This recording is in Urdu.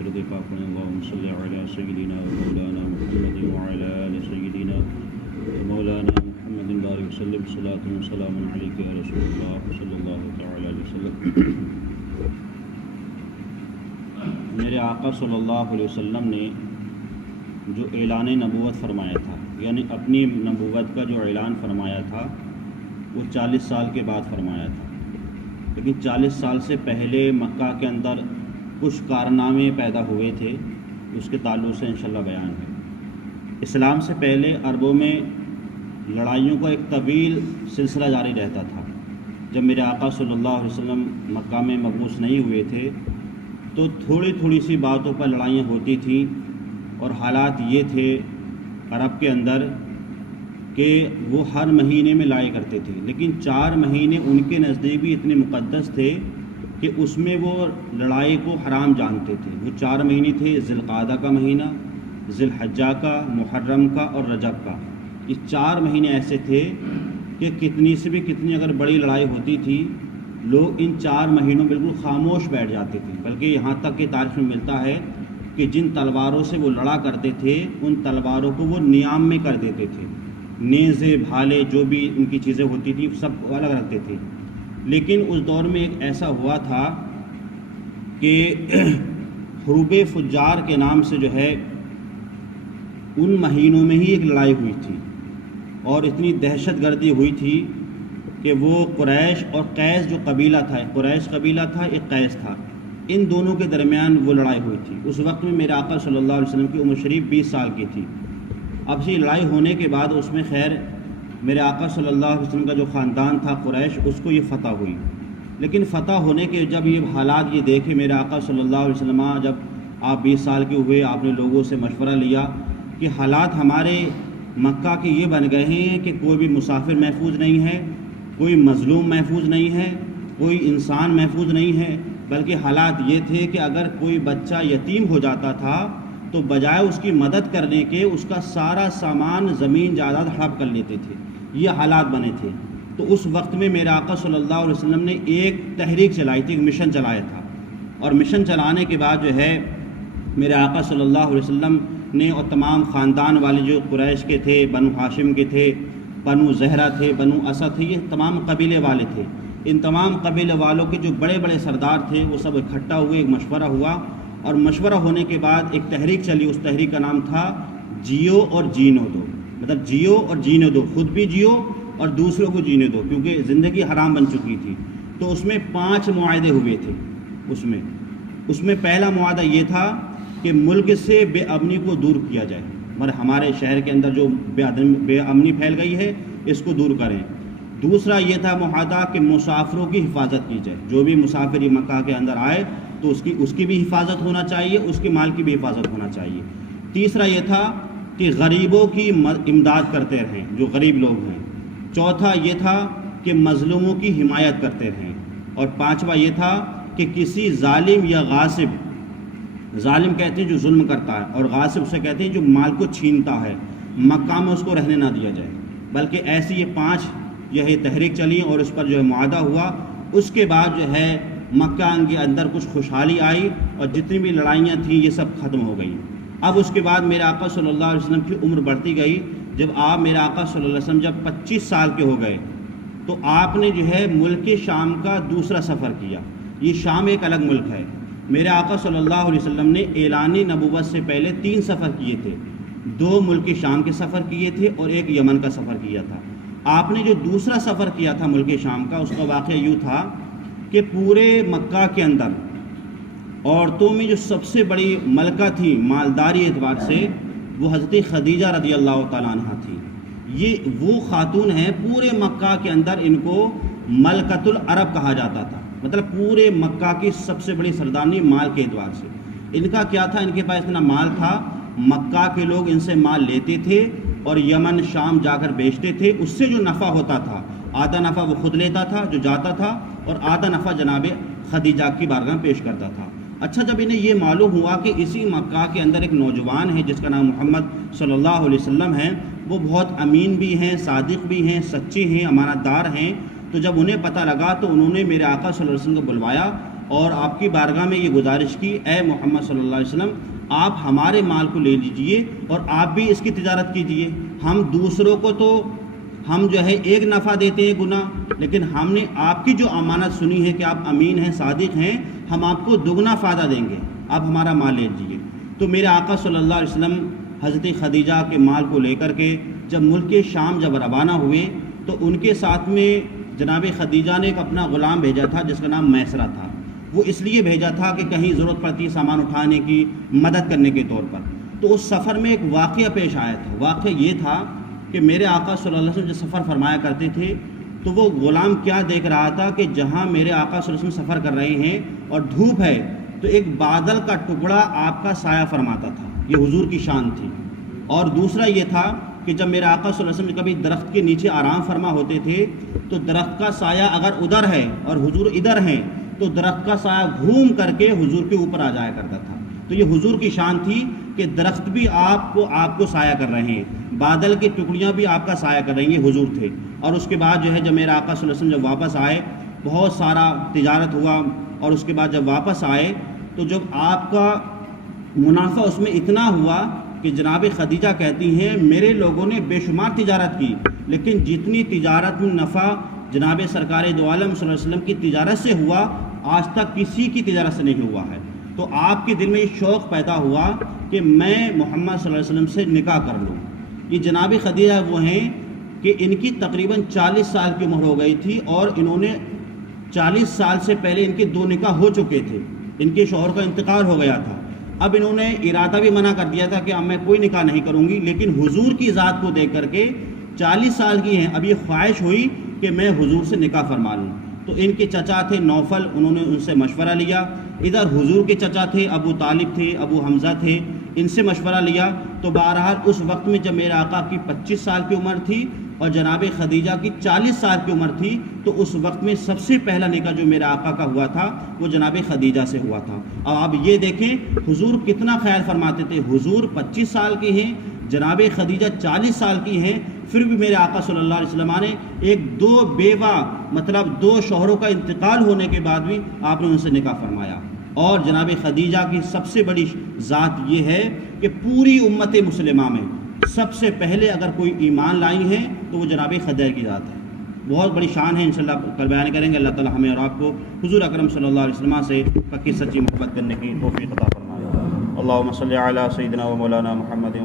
درود پاک پڑھیں اللہم صلی علی سیدنا و مولانا محمد وعلی آل سیدنا و مولانا محمد بارک وسلم صلاۃ و سلام علیک یا رسول اللہ صلی اللہ تعالی علیہ وسلم۔ میرے آقا صلی اللہ علیہ وسلم نے جو اعلان نبوت فرمایا تھا، یعنی اپنی نبوت کا جو اعلان فرمایا تھا وہ 40 سال کے بعد فرمایا تھا، لیکن 40 سال سے پہلے مکہ کے اندر کچھ کارنامے پیدا ہوئے تھے، اس کے تعلق سے انشاءاللہ بیان ہے۔ اسلام سے پہلے عربوں میں لڑائیوں کا ایک طویل سلسلہ جاری رہتا تھا۔ جب میرے آقا صلی اللہ علیہ وسلم مکہ میں مبعوث نہیں ہوئے تھے تو تھوڑی تھوڑی سی باتوں پر لڑائیاں ہوتی تھیں، اور حالات یہ تھے عرب کے اندر کہ وہ ہر مہینے میں لڑائی کرتے تھے، لیکن 4 مہینے ان کے نزدیک بھی اتنے مقدس تھے کہ اس میں وہ لڑائی کو حرام جانتے تھے۔ وہ 4 مہینے تھے، ذی القعدہ کا مہینہ، ذی الحجہ کا، محرم کا اور رجب کا۔ یہ 4 مہینے ایسے تھے کہ کتنی سے بھی کتنی اگر بڑی لڑائی ہوتی تھی، لوگ ان 4 مہینوں بالکل خاموش بیٹھ جاتے تھے، بلکہ یہاں تک کہ تاریخ میں ملتا ہے کہ جن تلواروں سے وہ لڑا کرتے تھے ان تلواروں کو وہ نیام میں کر دیتے تھے، نیزے بھالے جو بھی ان کی چیزیں ہوتی تھیں سب الگ رکھتے تھے۔ لیکن اس دور میں ایک ایسا ہوا تھا کہ حروب فجار کے نام سے جو ہے ان مہینوں میں ہی ایک لڑائی ہوئی تھی، اور اتنی دہشت گردی ہوئی تھی کہ وہ قریش اور قیس جو قبیلہ تھا، ایک قریش قبیلہ تھا، ایک قیس تھا، ان دونوں کے درمیان وہ لڑائی ہوئی تھی۔ اس وقت میں میرے آقا صلی اللہ علیہ وسلم کی عمر شریف 20 سال کی تھی۔ اب سے لڑائی ہونے کے بعد اس میں خیر میرے آقا صلی اللہ علیہ وسلم کا جو خاندان تھا قریش، اس کو یہ فتح ہوئی، لیکن فتح ہونے کے جب یہ حالات یہ دیکھے میرے آقا صلی اللہ علیہ وسلم، جب آپ 20 سال کے ہوئے، آپ نے لوگوں سے مشورہ لیا کہ حالات ہمارے مکہ کے یہ بن گئے ہیں کہ کوئی بھی مسافر محفوظ نہیں ہے، کوئی مظلوم محفوظ نہیں ہے، کوئی انسان محفوظ نہیں ہے، بلکہ حالات یہ تھے کہ اگر کوئی بچہ یتیم ہو جاتا تھا تو بجائے اس کی مدد کرنے کے اس کا سارا سامان زمین جائیداد ہڑپ کر لیتے تھے۔ یہ حالات بنے تھے۔ تو اس وقت میں میرے آقا صلی اللہ علیہ وسلم نے ایک تحریک چلائی تھی، ایک مشن چلایا تھا، اور مشن چلانے کے بعد جو ہے میرے آقا صلی اللہ علیہ وسلم نے اور تمام خاندان والے جو قریش کے تھے، بنو ہاشم کے تھے، بنو زہرہ تھے، بنو اسد تھے، یہ تمام قبیلے والے تھے، ان تمام قبیلے والوں کے جو بڑے بڑے سردار تھے وہ سب اکٹھا ہوئے، ایک مشورہ ہوا، اور مشورہ ہونے کے بعد ایک تحریک چلی۔ اس تحریک کا نام تھا جیو اور جینو دو، مطلب جیو اور جینے دو، خود بھی جیو اور دوسروں کو جینے دو، کیونکہ زندگی حرام بن چکی تھی۔ تو اس میں 5 معاہدے ہوئے تھے۔ اس میں پہلا معاہدہ یہ تھا کہ ملک سے بے امنی کو دور کیا جائے، مگر ہمارے شہر کے اندر جو بے امنی پھیل گئی ہے اس کو دور کریں۔ دوسرا یہ تھا معاہدہ کہ مسافروں کی حفاظت کی جائے، جو بھی مسافر مکہ کے اندر آئے تو اس کی بھی حفاظت ہونا چاہیے، اس کے مال کی بھی حفاظت ہونا چاہیے۔ تیسرا یہ تھا کہ غریبوں کی امداد کرتے رہیں، جو غریب لوگ ہیں۔ چوتھا یہ تھا کہ مظلوموں کی حمایت کرتے رہیں، اور 5واں یہ تھا کہ کسی ظالم یا غاصب، ظالم کہتے ہیں جو ظلم کرتا ہے، اور غاصب اسے کہتے ہیں جو مال کو چھینتا ہے، مکہ میں اس کو رہنے نہ دیا جائے۔ بلکہ ایسی یہ 5 یہ تحریک چلی اور اس پر جو ہے معاہدہ ہوا۔ اس کے بعد جو ہے مکہ کے اندر کچھ خوشحالی آئی، اور جتنی بھی لڑائیاں تھیں یہ سب ختم ہو گئی۔ اب اس کے بعد میرے آقا صلی اللہ علیہ وسلم کی عمر بڑھتی گئی۔ جب آپ میرے آقا صلی اللہ علیہ وسلم جب 25 سال کے ہو گئے تو آپ نے جو ہے ملک شام کا دوسرا سفر کیا۔ یہ شام ایک الگ ملک ہے۔ میرے آقا صلی اللہ علیہ وسلم نے اعلان نبوت سے پہلے 3 سفر کیے تھے، 2 ملک شام کے سفر کیے تھے اور ایک یمن کا سفر کیا تھا۔ آپ نے جو دوسرا سفر کیا تھا ملک شام کا، اس کا واقعہ یوں تھا کہ پورے مکہ کے اندر عورتوں میں جو سب سے بڑی ملکہ تھی مالداری اعتبار سے، وہ حضرت خدیجہ رضی اللہ تعالیٰ عنہ تھی۔ یہ وہ خاتون ہیں پورے مکہ کے اندر، ان کو ملکۃ العرب کہا جاتا تھا، مطلب پورے مکہ کی سب سے بڑی سردارنی مال کے اعتبار سے۔ ان کا کیا تھا، ان کے پاس اتنا مال تھا، مکہ کے لوگ ان سے مال لیتے تھے اور یمن شام جا کر بیچتے تھے۔ اس سے جو نفع ہوتا تھا، آدھا نفع وہ خود لیتا تھا جو جاتا تھا، اور آدھا نفع جناب خدیجہ کی بارگاہ میں پیش کرتا تھا۔ اچھا، جب انہیں یہ معلوم ہوا کہ اسی مکہ کے اندر ایک نوجوان ہے جس کا نام محمد صلی اللہ علیہ وسلم ہے، وہ بہت امین بھی ہیں، صادق بھی ہیں، سچے ہیں، امانت دار ہیں، تو جب انہیں پتہ لگا تو انہوں نے میرے آقا صلی اللہ علیہ وسلم کو بلوایا اور آپ کی بارگاہ میں یہ گزارش کی، اے محمد صلی اللہ علیہ وسلم آپ ہمارے مال کو لے لیجئے اور آپ بھی اس کی تجارت کیجئے۔ ہم دوسروں کو تو ہم جو ہے ایک نفع دیتے ہیں گناہ، لیکن ہم نے آپ کی جو امانت سنی ہے کہ آپ امین ہیں، صادق ہیں، ہم آپ کو دگنا فائدہ دیں گے، آپ ہمارا مال لے لیجئے۔ تو میرے آقا صلی اللہ علیہ وسلم حضرت خدیجہ کے مال کو لے کر کے جب ملک شام جب روانہ ہوئے تو ان کے ساتھ میں جناب خدیجہ نے ایک اپنا غلام بھیجا تھا جس کا نام میسرہ تھا۔ وہ اس لیے بھیجا تھا کہ کہیں ضرورت پڑتی سامان اٹھانے کی، مدد کرنے کے طور پر۔ تو اس سفر میں ایک واقعہ پیش آیا تھا۔ واقعہ یہ تھا کہ میرے آقا صلی اللہ علیہ وسلم جو سفر فرمایا کرتے تھے تو وہ غلام کیا دیکھ رہا تھا کہ جہاں میرے آقا صلی اللہ علیہ وسلم سفر کر رہے ہیں اور دھوپ ہے تو ایک بادل کا ٹکڑا آپ کا سایہ فرماتا تھا، یہ حضور کی شان تھی۔ اور دوسرا یہ تھا کہ جب میرے آقا صلی اللہ علیہ وسلم کبھی درخت کے نیچے آرام فرما ہوتے تھے تو درخت کا سایہ اگر ادھر ہے اور حضور ادھر ہیں تو درخت کا سایہ گھوم کر کے حضور کے اوپر آ جایا کرتا تھا۔ تو یہ حضور کی شان تھی کہ درخت بھی آپ کو سایہ کر رہے ہیں، بادل کی ٹکڑیاں بھی آپ کا سایہ کر رہی ہیں، حضور تھے۔ اور اس کے بعد جو ہے جب میرے آقا صلی اللہ علیہ وسلم جب واپس آئے بہت سارا تجارت ہوا، اور اس کے بعد جب واپس آئے تو جب آپ کا منافع اس میں اتنا ہوا کہ جناب خدیجہ کہتی ہیں میرے لوگوں نے بے شمار تجارت کی، لیکن جتنی تجارت میں نفع جناب سرکار دو عالم صلی اللہ علیہ وسلم کی تجارت سے ہوا آج تک کسی کی تجارت سے نہیں ہوا ہے۔ تو آپ کے دل میں یہ شوق پیدا ہوا کہ میں محمد صلی اللہ علیہ وسلم سے نکاح کر لوں۔ یہ جناب خدیجہ وہ ہیں کہ ان کی تقریباً 40 سال کی عمر ہو گئی تھی اور انہوں نے 40 سال سے پہلے ان کے 2 نکاح ہو چکے تھے، ان کے شوہر کا انتقال ہو گیا تھا۔ اب انہوں نے ارادہ بھی منع کر دیا تھا کہ اب میں کوئی نکاح نہیں کروں گی، لیکن حضور کی ذات کو دیکھ کر کے 40 سال کی ہیں، اب یہ خواہش ہوئی کہ میں حضور سے نکاح فرما لوں۔ تو ان کے چچا تھے نوفل، انہوں نے ان سے مشورہ لیا۔ ادھر حضور کے چچا تھے ابو طالب تھے، ابو حمزہ تھے، ان سے مشورہ لیا۔ تو بہرحال اس وقت میں جب میرے آقا کی 25 سال کی عمر تھی اور جناب خدیجہ کی 40 سال کی عمر تھی، تو اس وقت میں سب سے پہلا نکاح جو میرے آقا کا ہوا تھا وہ جناب خدیجہ سے ہوا تھا۔ اور آپ یہ دیکھیں حضور کتنا خیال فرماتے تھے، حضور 25 سال کے ہیں، جناب خدیجہ 40 سال کی ہیں، پھر بھی میرے آقا صلی اللہ علیہ وسلم نے 2 بیوہ مطلب 2 شوہروں کا انتقال ہونے کے بعد بھی آپ نے ان سے نکاح فرمایا۔ اور جناب خدیجہ کی سب سے بڑی ذات یہ ہے کہ پوری امت مسلمہ میں سب سے پہلے اگر کوئی ایمان لائی ہے تو وہ جناب خدیجہ کی ذات ہے۔ بہت بڑی شان ہے، انشاءاللہ کل بیان کریں گے۔ اللہ تعالی ہمیں اور آپ کو حضور اکرم صلی اللہ علیہ وسلم سے پکی سچی محبت کرنے کی توفیق عطا فرمائے۔ اللہم صلی علی سیدنا و مولانا محمد